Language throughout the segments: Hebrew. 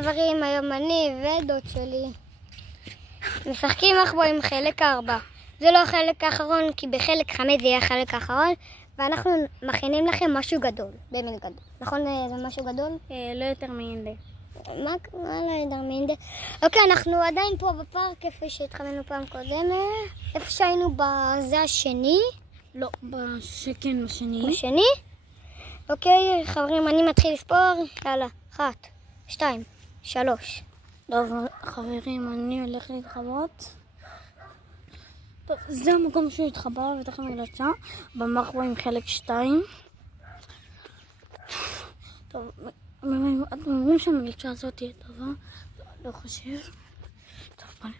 חברים, היום אני ודוד שלי משחקים מחבואים חלק 4. זה לא החלק האחרון, כי בחלק 5 זה יהיה החלק האחרון, ואנחנו מכינים לכם משהו גדול, באמת גדול. נכון, זה משהו גדול? לא יותר מאינדה. מה לא יותר מאינדה? אוקיי, אנחנו עדיין פה בפארק, איפה שהתחמנו פעם קודמת. איפה שהיינו בזה השני? לא, בשכן בשני. בשני? אוקיי, חברים, אני מתחיל לספור. יאללה, 1, 2, 3. טוב, חברים, אני הולך להתחבות. טוב, זה המקום שהוא התחבר, ותכף מגלשה, במחבואים חלק 2. טוב, אתם אומרים שהמגלשה הזאת תהיה טובה? לא חושב. טוב, בוא נראה.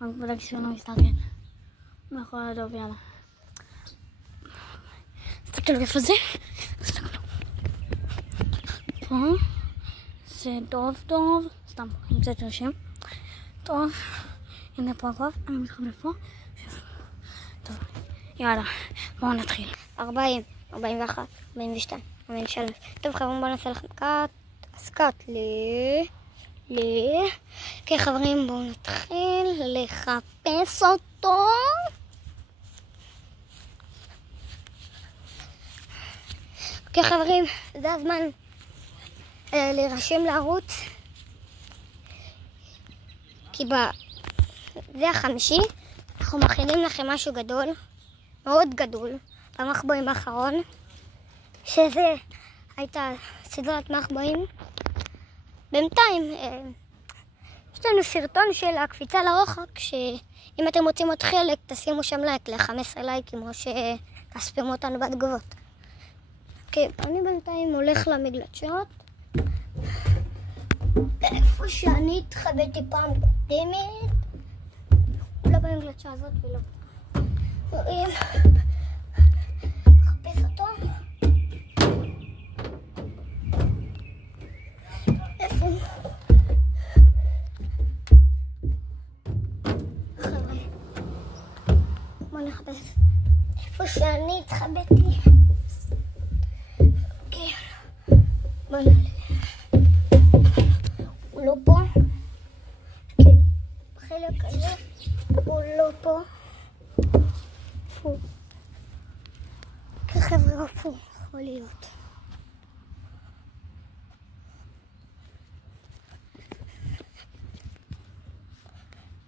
לא, רק בדק שלא מסתכל. מאחורי הדוב, יאללה. תסתכלו איפה זה? תסתכלו. פה. זה טוב. סתם, אני קצת רשם. טוב. הנה פה הקוף, אני מתחבא פה. טוב, יאללה, בואו נתחיל. 40, 41, 42, 43. טוב חברים, בואו נעשה לכם קאט. אז קאט אוקיי חברים, בואו נתחיל לחפש אותו. אוקיי חברים, זה הזמן להירשם לערוץ, כי זה החמישי, אנחנו מכינים לכם משהו גדול, מאוד גדול, במחבואים האחרון, שזה הייתה סדרת מחבואים. בינתיים יש לנו סרטון של הקפיצה לרוחק, שאם אתם רוצים עוד חלק תשימו שם לייק, ל-15 לייקים, או שתספימו אותנו בתגובות. אוקיי, אני בינתיים הולך למגלשות, איפה שאני התחבאתי פעם קודמת, לא במגלשה הזאת ולא. רואים? לחפש אותו. איפה? חבר'ה, בוא נחפש איפה שאני התחבאתי. אוקיי, בוא נעלה. הוא לא פה. אוקיי, בחלק הזה הוא לא פה. איפה? כחבר'ה, איפה יכול להיות?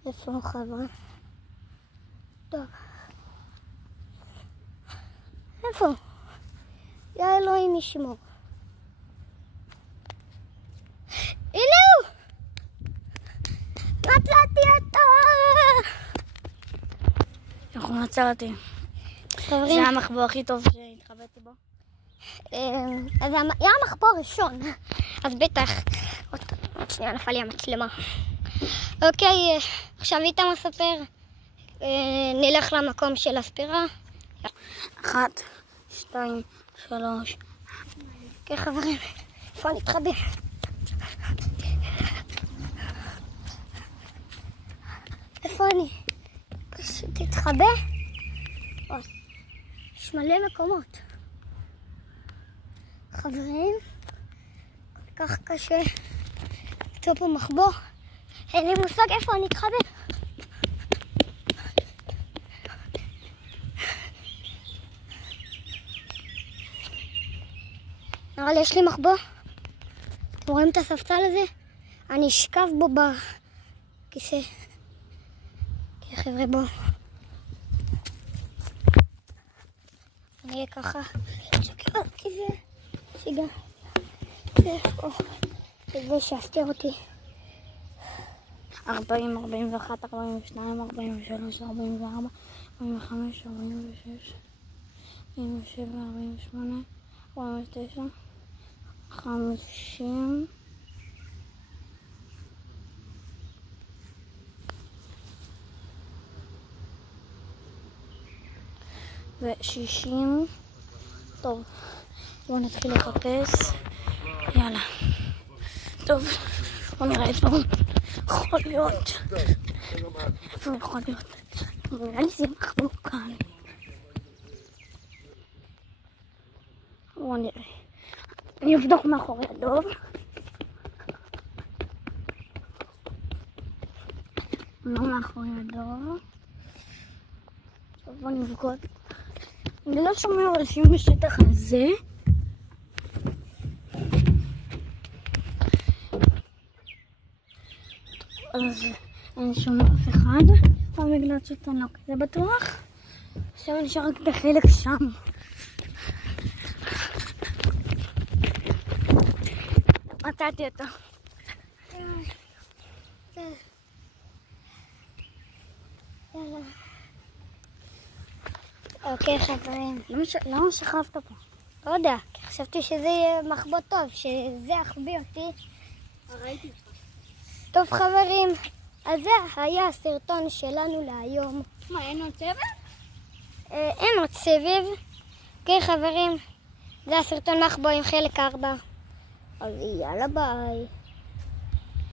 איפה חבר'ה? טוב. איפה? יא אלוהים ישמור. הנה הוא! מצאתי אותו! אנחנו מצאתי. חברים, זה המחבוא הכי טוב שהתחבאתי בו. אז זה היה המחבוא הראשון, אז בטח. עוד שנייה נפל לי המצלמה. אוקיי, עכשיו איתם אספר. נלך למקום של הספירה. 1, 2, 3. אוקיי חברים, איפה אני אתחבא? איפה אני? פשוט תתחבא? יש מלא מקומות. חברים, כל כך קשה למצוא פה מחבוא. אין לי מושג איפה אני אתחבא. נראה לי יש לי מחבוא. אתם רואים את הספסל הזה? אני אשכב בו בכיסא. אוקיי חבר'ה, בואו. אני אהיה ככה. כי זה שיגע. זה שהסתיר אותי. 40, 41, 42, 43, 44, 45, 46, 47, 48, 49, 50. ו-60. טוב, בואו נתחיל לחפש. יאללה. טוב, בואו נראה איפה הוא יכול להיות. איפה הוא יכול להיות? נראה לי זה מחבוא כאן. בואו נראה. אני אבדוק מאחורי הדוב. לא מאחורי הדור. טוב, בוא נבגוד. אני לא שומע אנשים בשטח הזה. אז אני שומע אף אחד. פעם בגלל שאתן לא כזה בטוח. עכשיו נשאר רק את החלק שם. מצאתי אותו. אוקיי חברים. למה שכבת פה? לא יודע, כי חשבתי שזה יהיה מחבוא טוב, שזה יחביא אותי. ראיתי. טוב חברים, אז זה היה הסרטון שלנו להיום. מה, אין עוד סבב? אין עוד סבב. אוקיי חברים, זה הסרטון מחבוא עם חלק 4. אז יאללה ביי.